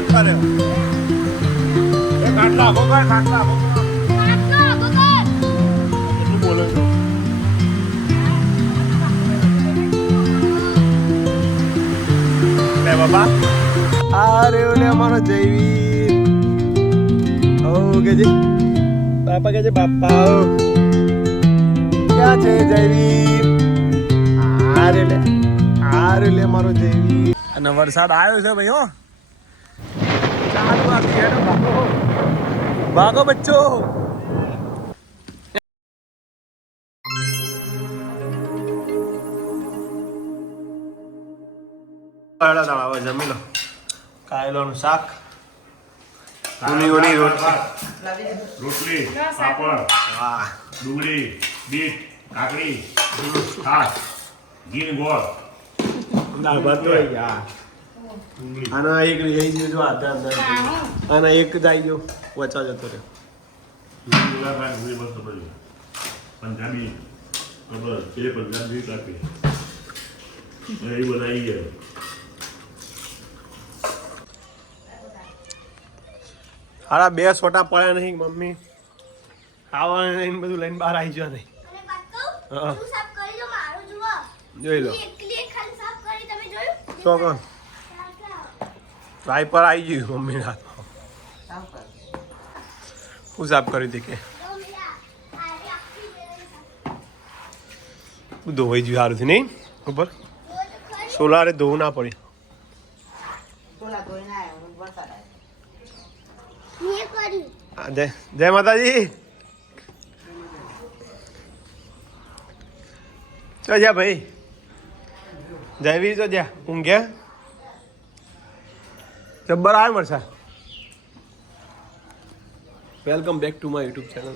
જતો રહ્યો એ ખાટલા આખો કર ખાટલા આખો કેટલું બોલો છો લે બાબા અરે ઓલે અમારો જયવીર ઓ કેજી બાપા કેજે બાપા ક્યાં છે જયવીર આરે લે મારો જયવીર અને વરસાદ આવ્યો છે ભાઈ હો ચાલુ આપી હેડો ભાગો ભાગો બચ્ચો જમી લો કાયલોનું શાક રોટલી પાપડ વાહ ડુંગળી બીટ કાકડી છાશ ઘી ગોળ દાળ ભાત તો યાર આના એક રહી ગયો જો આધા અંદર આના એક જાય ગયો વચા જતો રહ્યો પંજાબી ખબર છે પંજાબી કાપી એ બનાવી ગયો હારા બે છોટા પડ્યા નહીં મમ્મી ખાવાનું લઈને બધું લઈને બહાર આવી ગયો નહીં હા જોઈ લો તો કોણ વાઈપર આવી ગયું મમ્મી હાથમાં હું સાફ કરી હતી કે હું ધોવાઈ ગયું સારું નહીં ઉપર સોલારે ધોવું ના પડી જય માતાજી ચો જા ભાઈ જયવીર તો જા ઊંઘ્યા જબ્બર આવે મળશે welcome back to my YouTube channel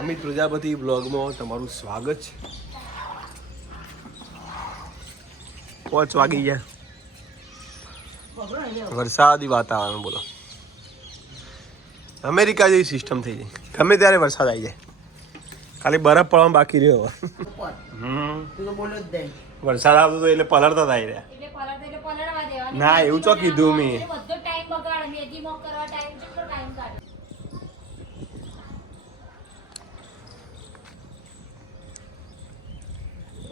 Amit Prajapati બ્લોગમાં તમારું સ્વાગત છે 5 વાગી ગયા વરસાદી વાતાવરણ બોલો અમેરિકા જેવી સિસ્ટમ થઈ જાય ગમે ત્યારે વરસાદ આવી જાય ખાલી બરફ પડવામાં બાકી રહ્યો વરસાદ આવતો તો એટલે પલળતા થાય રહ્યા ના એવું તો કીધું મેં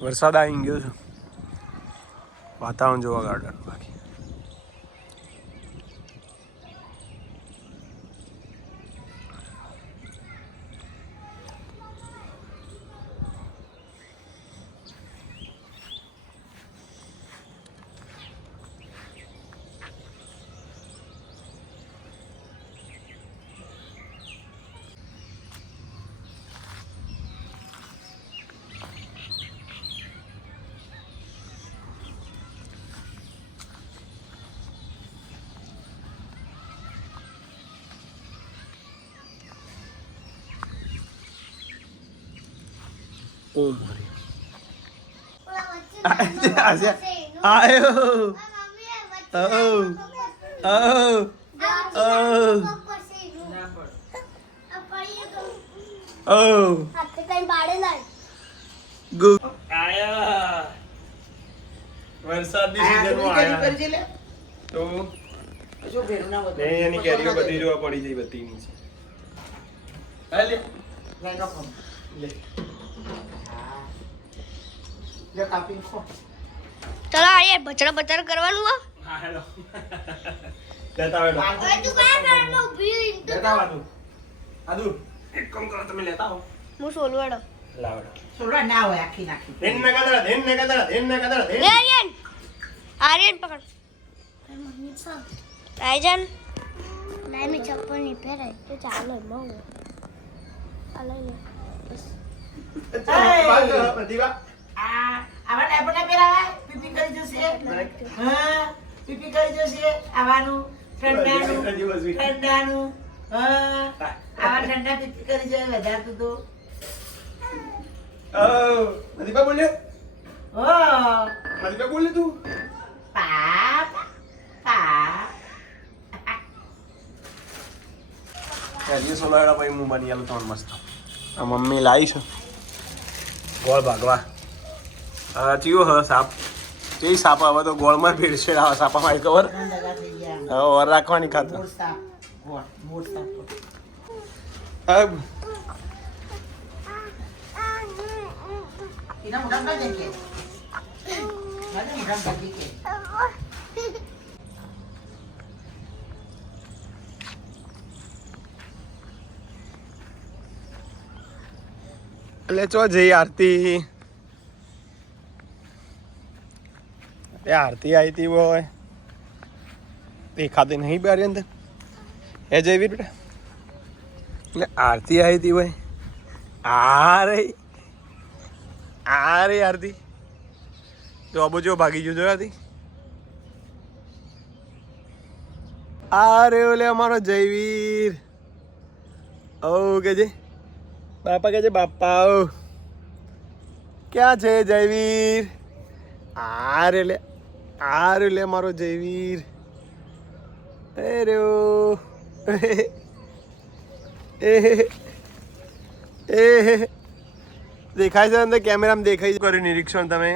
વરસાદ આવી ગયો છે વાતાવરણ જોવા ગાર્ડન બાકી ઓ મારી આયો વરસાદની સીઝનમાં આયા તો એની કેરીઓ બધી જોવા પડી જાય બધી નીચે ચલો આયે બચડા બચડા કરવાનું હા હેલો લેતા આવો હવે તું કયા કરવાનો ઉભી લેતા આવો આદુ એક કામ કરો તમે લેતા આવો હું સોલવાડો લાવડો સોલવા ના હોય આખી નાખી ધેન ને કદરા આર્યન આર્યન પકડ રાયજન લાઈ મે ચપ્પલ ની પહેરાય તો ચાલો મો અલઈ લે પ્રતિભા આવા ડાયપર ના પહેરાવાય પીપી કરી જશે હા પીપી કરી જશે આવાનું ઠંડાનું હા આવા ઠંડા પીપી કરી જાય વધારતું તો પ્રતિભા બોલ્યો ઓ પ્રતિભા બોલ્યો તું ये सोला भाई मुंह बनी आलो तो मस्त मम्मी लाई છે ગોળ ભાગવા ચિયો હ સાપ જે સાપ આવે તો ગોળમાં ભેળસેળ આવે સાપા માં ખબર હવે રાખવાની ખાતર મોર સાફ ગોળ મોર સાફ કરો. એના મોઢામાં કાઢી દે કે. મારે મોઢામાં કાઢી કે. એટલે ચો જઈ આરતી એ આરતી આવી હતી હોય દેખાતી નહીં બે અંદર એ જયવીર બેટા એટલે આરતી આવી હતી હોય આ રે આરતી તો અબો જો ભાગી ગયો જોયા હતી આ રે ઓલે અમારો જયવીર ઓ કે છે બાપા કે છે બાપા ઓ ક્યાં છે જયવીર આ રે લે મારો જયવીર એ રહ્યો દેખાય છે અંદર કેમેરામાં દેખાય કર્યું નિરીક્ષણ તમે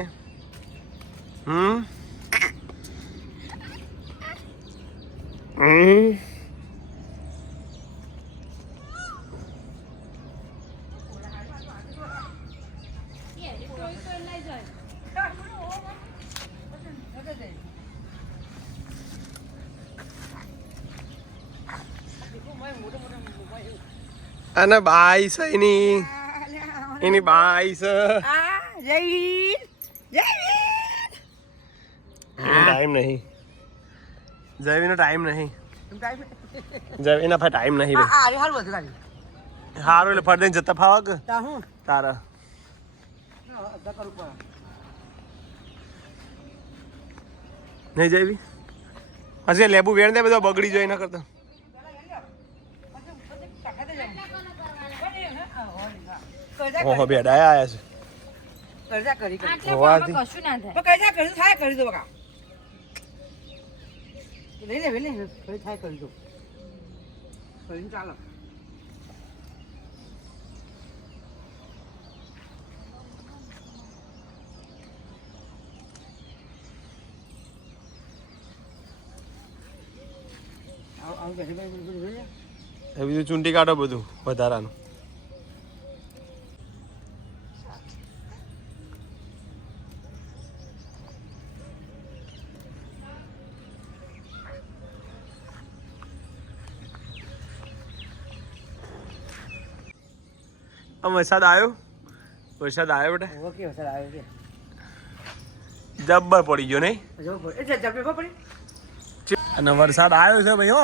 અને બાઈ છે એની બાઈ છે ટાઈમ નહીં જયવીનો ટાઈમ નહીં જયવીના પાસે ટાઈમ નહીં ભાઈ સારું એટલે ફરદઈને જતા ફાવા કે તારા નહીં જયવી હજી લેબુ વેણ દે બધો બગડી જાય એના કરતા ઓહો બેડાયા આયા છે કરજા કરી હોવાથી કશું ના થાય કરજા કરી થાય કરી દો બકા લઈ લે થાય કરી દો કરીને ચાલો એ બીજું ચૂંટી કાઢો બધું વધારાનું આમ વરસાદ આવ્યો બેટા ઓકે સર આવ્યો છે જબ્બર પડી ગયો નહીં એટલે જબે પડી અને વરસાદ આવ્યો છે ભાઈ હો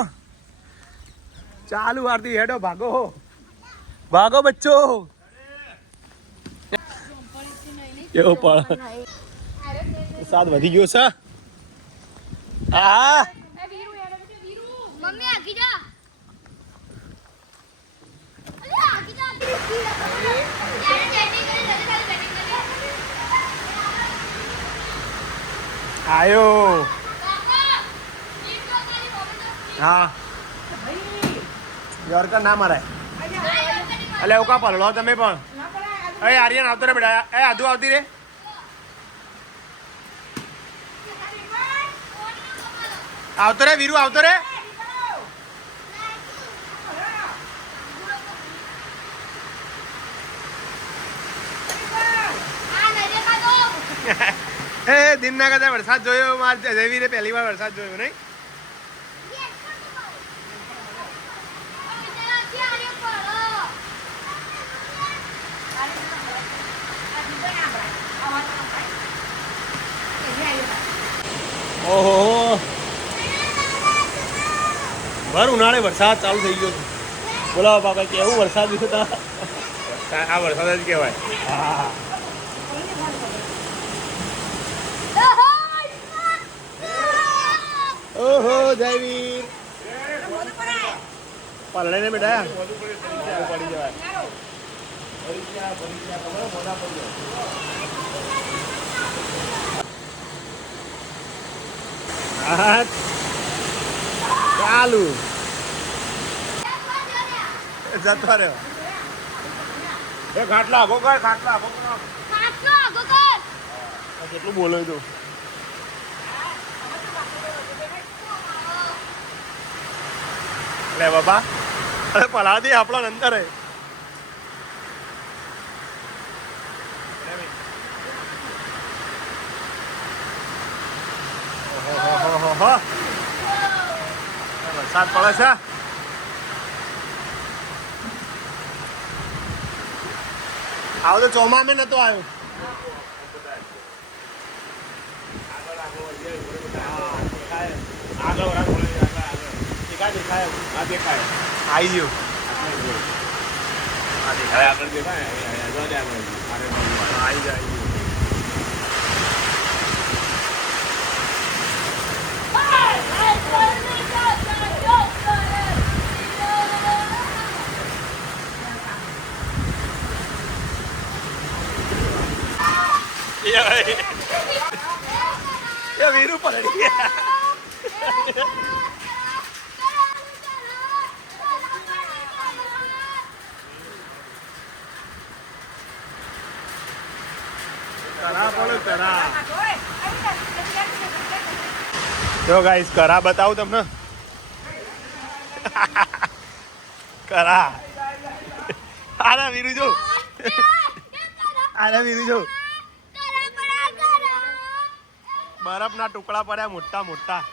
ચાલુ આરતી હેડો ભાગો બચ્ચો કેવો પણ વરસાદ વધી ગયો છે હા મમ્મી આગી જા આયો હા યોરકર ના મરાય એટલે એવું કા પલળો તમે પણ એ આર્યન આવતો રે બેટા એ આધુ આવતી રે આવતો રે વીરુ આવતો રે એ દિન ના કદાચ વરસાદ જોયો માર જયવીરે પહેલી વાર વરસાદ જોયો નહીં ઓહો ભર ઉનાળે વરસાદ ચાલુ થઈ ગયો બોલાવો બાપા કેવું વરસાદ વિશે આ વરસાદ જ કહેવાય હા ઓહો જયવીર પલળે ને બેટા પડી જવાય ચાલુ જતો રહ્યો એ ખાટલા આગો કર કેટલું બોલો તું લે બાબા અરે પલા દે આપણો અંદર હે વરસાદ પડે છે આવો તો ચોમામે નતો આવ્યો આવી ગયું આવી જાય એ વીરું પલડી ગયા કરા પડે કરા જો ગાઈસ કરા બતાવું તમને કરા આરા વીરુ જો આરા વીરુ જો બરફના ટુકડા પડ્યા મોટા મોટા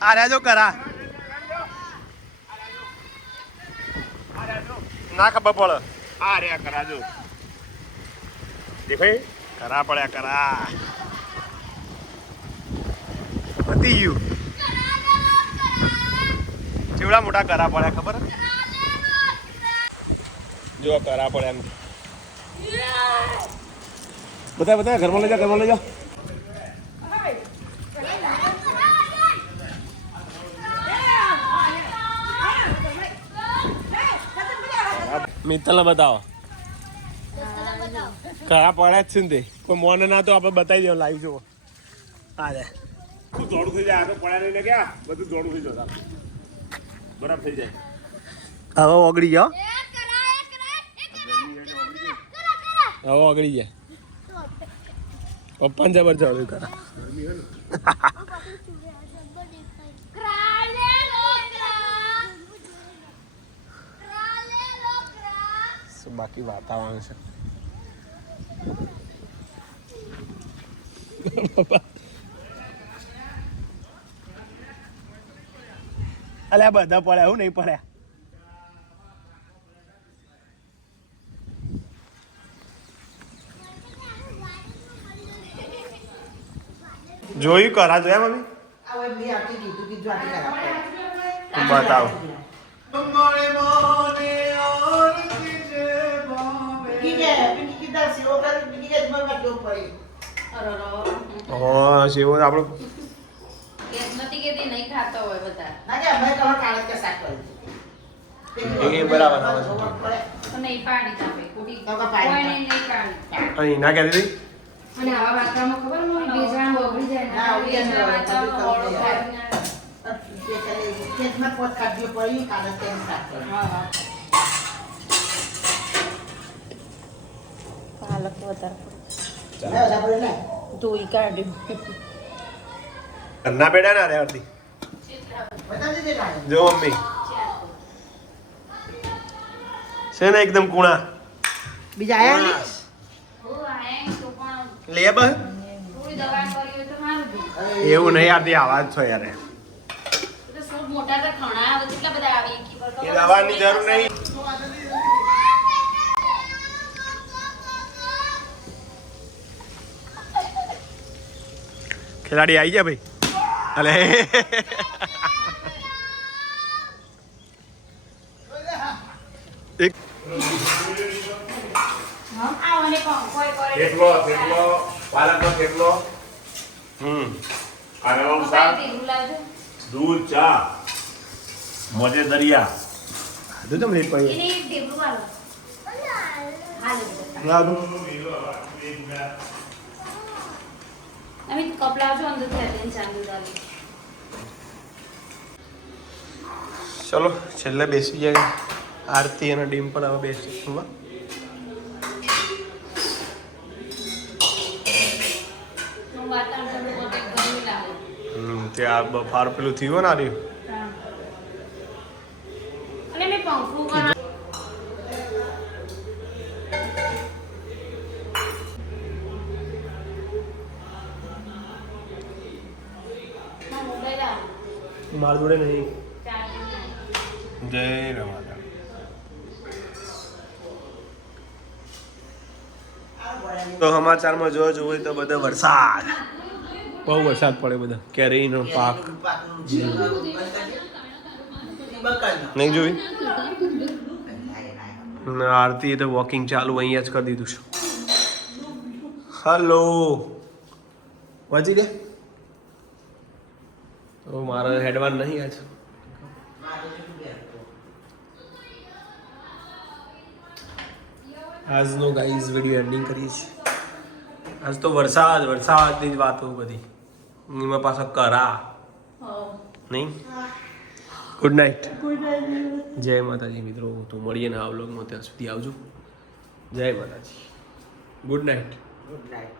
આર્યા જો કરા ના ખબર પડે આ રહ્યા કરા જો દેખાય કરા પડ્યા કરા પતી ગયું ચેવડા મોટા કરા પડ્યા ખબર જો કરા પડ્યા એમ બતા ઘરમાં લઈ જા મિત્તલને બતાવો કરા પડ્યા જ છે ને તે કોઈ મોને ના તો આપણે બતાવી દઈએ લાઈવ જુઓ હા રે જોડું થઈ જાય આ તો પડ્યા નહીં ને ક્યાં બધું જોડું થઈ જતા બરાબર થઈ જાય હવે ઓગળી ગયા હવે ઓગળી ગયા પપ્પાને જબર ચાલુ કરા બાકી વાતાવરણ છે અલ્યા બધા પડ્યા હું નહીં પડ્યા જોયું કરા જોયા મમ્મી બતાવો સેવો આપણો બરાબર અહીં ના કહેતી અને આવા વાતાવરણમાં ખબર ન હોય બેજાણ ઓગળી જાય ને આવા વાતાવરણમાં ખેતમાં પોત કાઢવી પડી કાગળ તેમ સાફ પાલક વધારે પડે ધોઈ કાઢ્યું ઘરના બેડા ના રે અડધી જો મમ્મી છે ને એકદમ કુણા બીજા આયા લે બસ એવું નહીં આવતી આવાજ છો યાર એ દવાની જરૂર નહીં ખેલાડી આવી ગયા ભાઈ અલે એક થેપલો પાલકનો થેપલો આરામ શાક દૂધ ચા મોજે દરિયા દૂધ લેટ પડી ચલો છેલ્લે બેસી જાય આરતી અને ડીમ પણ હવે બેસી ત્યાં બફાર પેલું થયું ને આર્યું મારા જોડે નહીં. જય રમાતા. તો સમાચારમાં જોવા જોઈએ તો બધા વરસાદ, બહુ વરસાદ પડે, બધા કેરીનો પાક નહીં જોઈ. આરતી તો વોકિંગ ચાલુ અહીંયા જ કરી દીધું છે. હલો વાંચી ગયા તો મારે હેડવાન નહીં આજ. આજનો ગાઈઝ વિડીયો એન્ડિંગ કરીએ છીએ. આજ તો વરસાદની જ વાતો બધી, એમાં પાછો કરા નહીં. Good night. જય માતાજી મિત્રો. તો મળીએ ને આ વ્લોગમાં, ત્યાં સુધી આવજો. જય માતાજી. Good night. Good night.